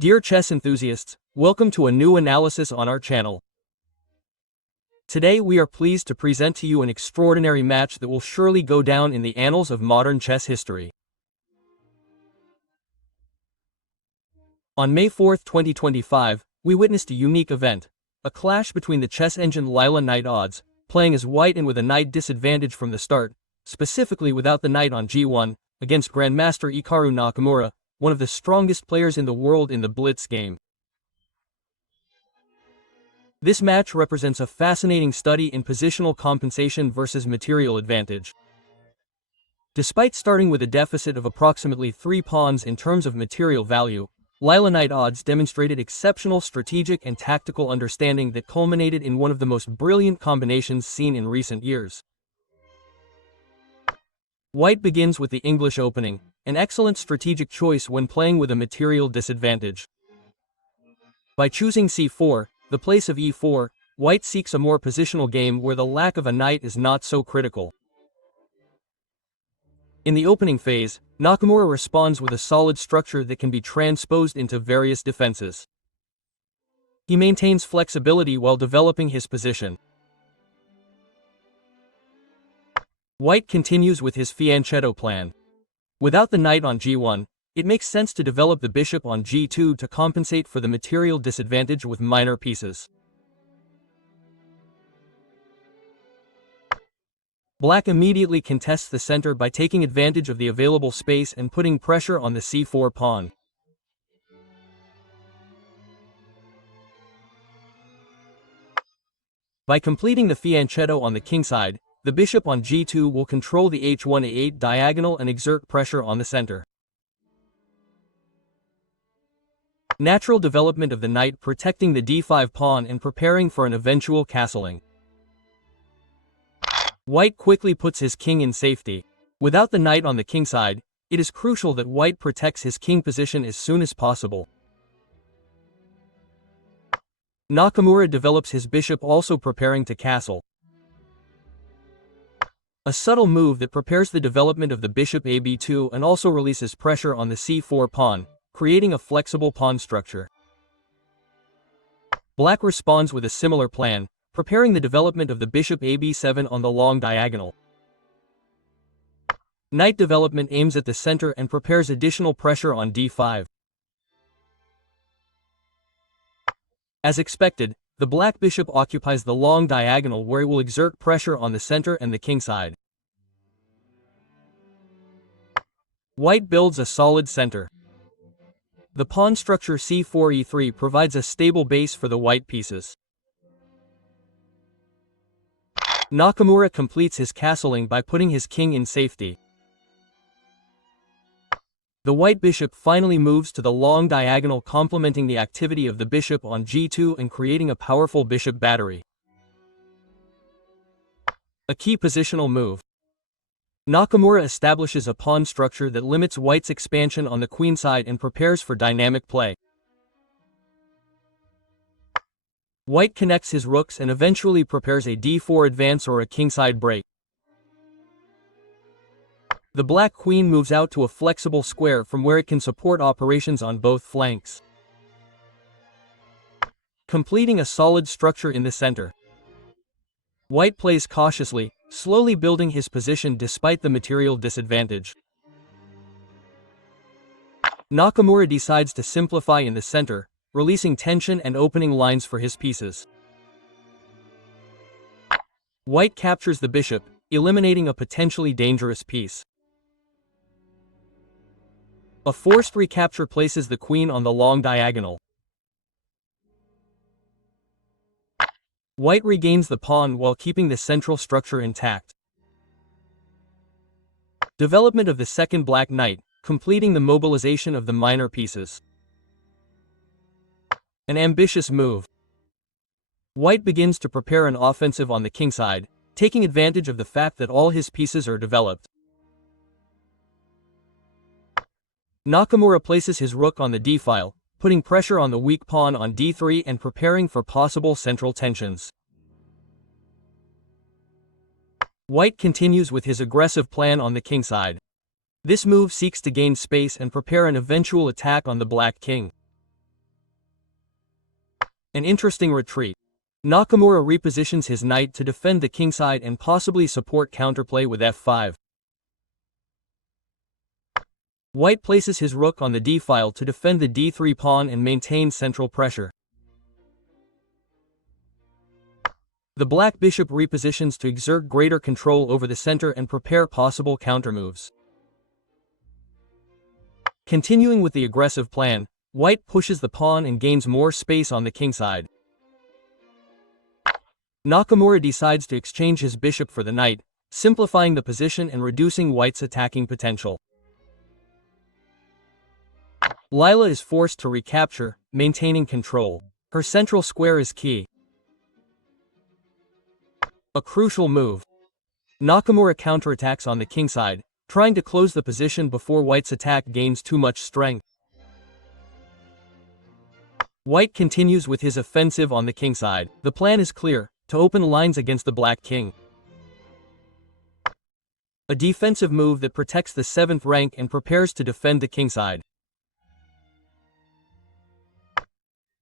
Dear chess enthusiasts, welcome to a new analysis on our channel. Today we are pleased to present to you an extraordinary match that will surely go down in the annals of modern chess history. On May 4, 2025, we witnessed a unique event, a clash between the chess engine LeelaKnightOdds, playing as white and with a knight disadvantage from the start, specifically without the knight on g1, against Grandmaster Hikaru Nakamura, one of the strongest players in the world in the blitz game. This match represents a fascinating study in positional compensation versus material advantage. Despite starting with a deficit of approximately 3 pawns in terms of material value, LeelaKnightOdds demonstrated exceptional strategic and tactical understanding that culminated in one of the most brilliant combinations seen in recent years. White begins with the English opening, an excellent strategic choice when playing with a material disadvantage. By choosing c4, the place of e4, White seeks a more positional game where the lack of a knight is not so critical. In the opening phase, Nakamura responds with a solid structure that can be transposed into various defenses. He maintains flexibility while developing his position. White continues with his fianchetto plan. Without the knight on g1, it makes sense to develop the bishop on g2 to compensate for the material disadvantage with minor pieces. Black immediately contests the center by taking advantage of the available space and putting pressure on the c4 pawn. By completing the fianchetto on the kingside, the bishop on g2 will control the h1-a8 diagonal and exert pressure on the center. Natural development of the knight protecting the d5 pawn and preparing for an eventual castling. White quickly puts his king in safety. Without the knight on the kingside, it is crucial that White protects his king position as soon as possible. Nakamura develops his bishop, also preparing to castle. A subtle move that prepares the development of the bishop ab2 and also releases pressure on the c4 pawn, creating a flexible pawn structure. Black responds with a similar plan, preparing the development of the bishop ab7 on the long diagonal. Knight development aims at the center and prepares additional pressure on d5. As expected, the black bishop occupies the long diagonal where it will exert pressure on the center and the kingside. White builds a solid center. The pawn structure c4-e3 provides a stable base for the white pieces. Nakamura completes his castling by putting his king in safety. The white bishop finally moves to the long diagonal, complementing the activity of the bishop on g2 and creating a powerful bishop battery. A key positional move. Nakamura establishes a pawn structure that limits White's expansion on the queenside and prepares for dynamic play. White connects his rooks and eventually prepares a d4 advance or a kingside break. The black queen moves out to a flexible square from where it can support operations on both flanks, completing a solid structure in the center. White plays cautiously, slowly building his position despite the material disadvantage. Nakamura decides to simplify in the center, releasing tension and opening lines for his pieces. White captures the bishop, eliminating a potentially dangerous piece. A forced recapture places the queen on the long diagonal. White regains the pawn while keeping the central structure intact. Development of the second black knight, completing the mobilization of the minor pieces. An ambitious move. White begins to prepare an offensive on the kingside, taking advantage of the fact that all his pieces are developed. Nakamura places his rook on the d-file, putting pressure on the weak pawn on d3 and preparing for possible central tensions. White continues with his aggressive plan on the kingside. This move seeks to gain space and prepare an eventual attack on the black king. An interesting retreat. Nakamura repositions his knight to defend the kingside and possibly support counterplay with f5. White places his rook on the d-file to defend the d3 pawn and maintain central pressure. The black bishop repositions to exert greater control over the center and prepare possible countermoves. Continuing with the aggressive plan, white pushes the pawn and gains more space on the kingside. Nakamura decides to exchange his bishop for the knight, simplifying the position and reducing white's attacking potential. Leela is forced to recapture, maintaining control. Her central square is key. A crucial move. Nakamura counterattacks on the kingside, trying to close the position before white's attack gains too much strength. White continues with his offensive on the kingside. The plan is clear, to open lines against the black king. A defensive move that protects the 7th rank and prepares to defend the kingside.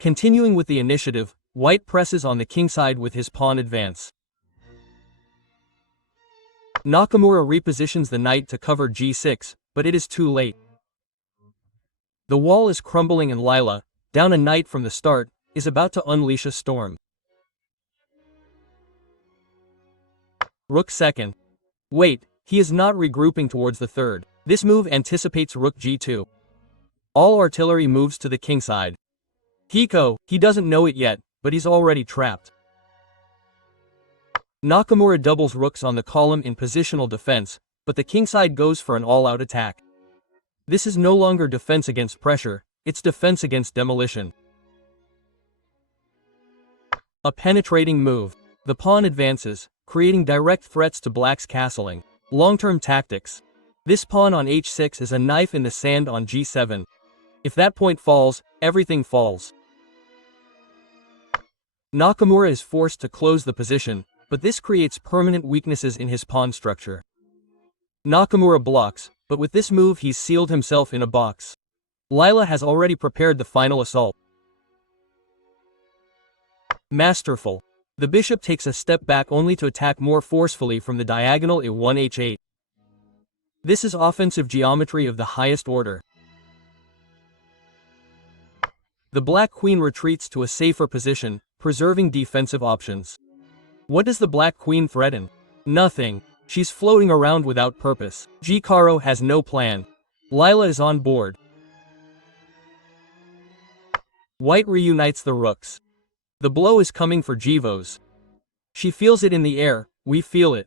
Continuing with the initiative, white presses on the kingside with his pawn advance. Nakamura repositions the knight to cover g6, but it is too late. The wall is crumbling and Leela, down a knight from the start, is about to unleash a storm. Rook second. Wait, he is not regrouping towards the third. This move anticipates rook g2. All artillery moves to the kingside. He doesn't know it yet, but he's already trapped. Nakamura doubles rooks on the column in positional defense, but the kingside goes for an all-out attack. This is no longer defense against pressure, it's defense against demolition. A penetrating move. The pawn advances, creating direct threats to black's castling. Long-term tactics. This pawn on h6 is a knife in the sand on g7. If that point falls, everything falls. Nakamura is forced to close the position, but this creates permanent weaknesses in his pawn structure. Nakamura blocks, but with this move he's sealed himself in a box. Leela has already prepared the final assault. Masterful. The bishop takes a step back only to attack more forcefully from the diagonal e1 h8. This is offensive geometry of the highest order. The black queen retreats to a safer position, preserving defensive options. What does the black queen threaten? Nothing. She's floating around without purpose. Hikaru has no plan. Leela is on board. White reunites the rooks. The blow is coming for Jivos. She feels it in the air, we feel it.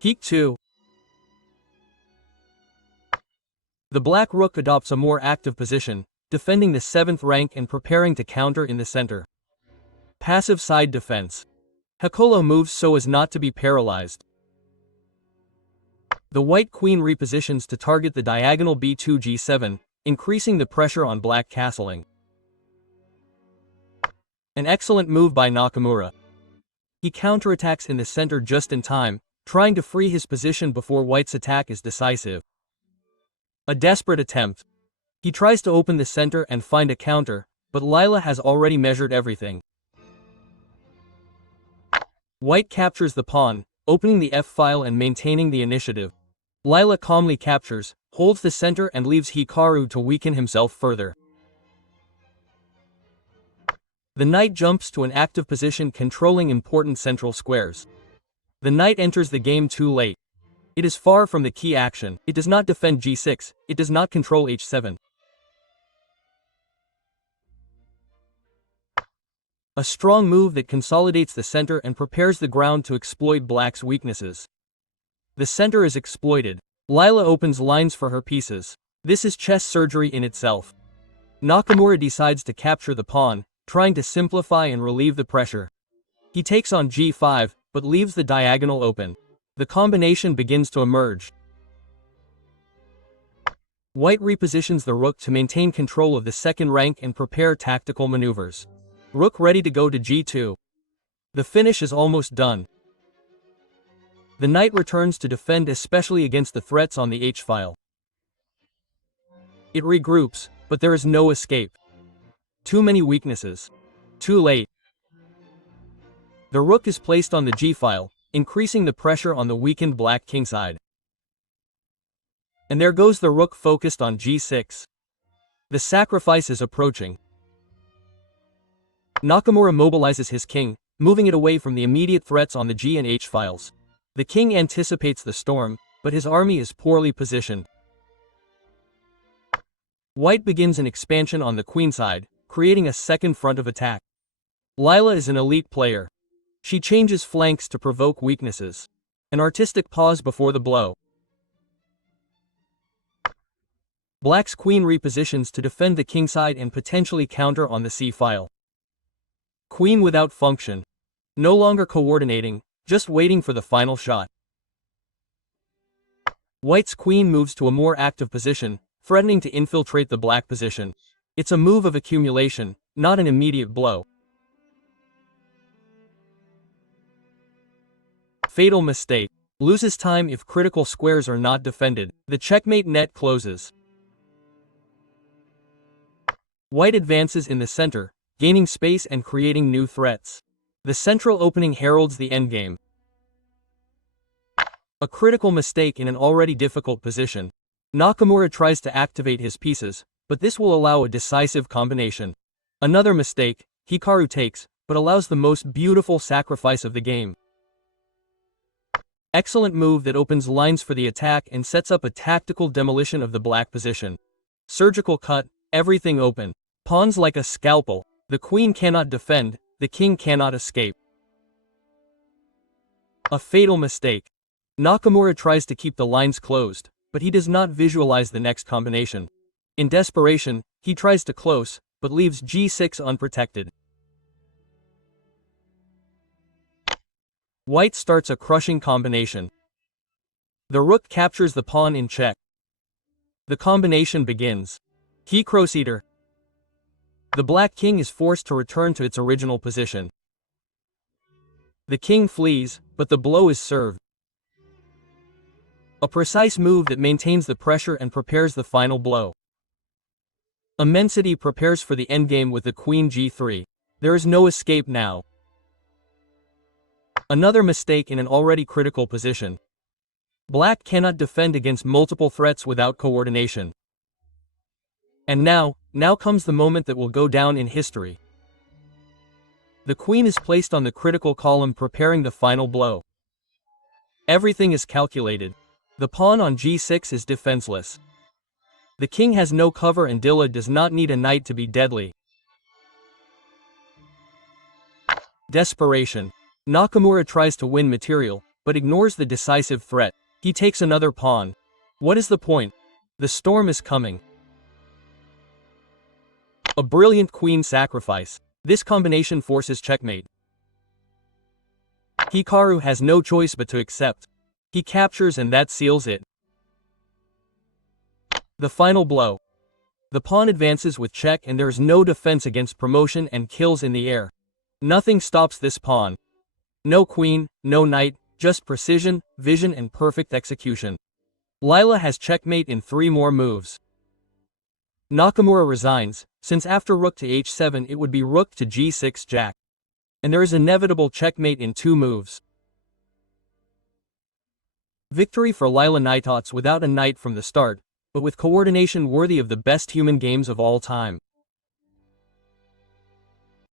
Peek 2. The black rook adopts a more active position, defending the 7th rank and preparing to counter in the center. Passive side defense. Hikaru moves so as not to be paralyzed. The white queen repositions to target the diagonal b2 g7, increasing the pressure on black castling. An excellent move by Nakamura. He counterattacks in the center just in time, trying to free his position before white's attack is decisive. A desperate attempt. He tries to open the center and find a counter, but Leela has already measured everything. White captures the pawn, opening the f-file and maintaining the initiative. Leela calmly captures, holds the center and leaves Hikaru to weaken himself further. The knight jumps to an active position controlling important central squares. The knight enters the game too late. It is far from the key action. It does not defend g6, it does not control h7. A strong move that consolidates the center and prepares the ground to exploit black's weaknesses. The center is exploited. Leela opens lines for her pieces. This is chess surgery in itself. Nakamura decides to capture the pawn, trying to simplify and relieve the pressure. He takes on g5, but leaves the diagonal open. The combination begins to emerge. White repositions the rook to maintain control of the 2nd rank and prepare tactical maneuvers. Rook ready to go to g2. The finish is almost done. The knight returns to defend, especially against the threats on the h-file. It regroups, but there is no escape. Too many weaknesses. Too late. The rook is placed on the g-file, increasing the pressure on the weakened black kingside. And there goes the rook focused on g6. The sacrifice is approaching. Nakamura mobilizes his king, moving it away from the immediate threats on the g and h files. The king anticipates the storm, but his army is poorly positioned. White begins an expansion on the queenside, creating a second front of attack. Leela is an elite player. She changes flanks to provoke weaknesses. An artistic pause before the blow. Black's queen repositions to defend the kingside and potentially counter on the c-file. Queen without function. No longer coordinating, just waiting for the final shot. White's queen moves to a more active position, threatening to infiltrate the black position. It's a move of accumulation, not an immediate blow. Fatal mistake. Loses time if critical squares are not defended. The checkmate net closes. White advances in the center, gaining space and creating new threats. The central opening heralds the endgame. A critical mistake in an already difficult position. Nakamura tries to activate his pieces, but this will allow a decisive combination. Another mistake, Hikaru takes, but allows the most beautiful sacrifice of the game. Excellent move that opens lines for the attack and sets up a tactical demolition of the black position. Surgical cut, everything open. Pawns like a scalpel. The queen cannot defend, the king cannot escape. A fatal mistake. Nakamura tries to keep the lines closed, but he does not visualize the next combination. In desperation, he tries to close, but leaves g6 unprotected. White starts a crushing combination. The rook captures the pawn in check. The combination begins. Key Crosseater. The black king is forced to return to its original position. The king flees, but the blow is served. A precise move that maintains the pressure and prepares the final blow. Immensity prepares for the endgame with the queen g3. There is no escape now. Another mistake in an already critical position. Black cannot defend against multiple threats without coordination. And now comes the moment that will go down in history. The queen is placed on the critical column preparing the final blow. Everything is calculated. The pawn on g6 is defenseless. The king has no cover and Leela does not need a knight to be deadly. Desperation. Nakamura tries to win material, but ignores the decisive threat. He takes another pawn. What is the point? The storm is coming. A brilliant queen sacrifice. This combination forces checkmate. Hikaru has no choice but to accept. He captures and that seals it. The final blow. The pawn advances with check and there is no defense against promotion and kills in the air. Nothing stops this pawn. No queen, no knight, just precision, vision and perfect execution. Leela has checkmate in 3 more moves. Nakamura resigns, since after rook to h7 it would be rook to g6 jack. And there is inevitable checkmate in 2 moves. Victory for LeelaKnightOdds without a knight from the start, but with coordination worthy of the best human games of all time.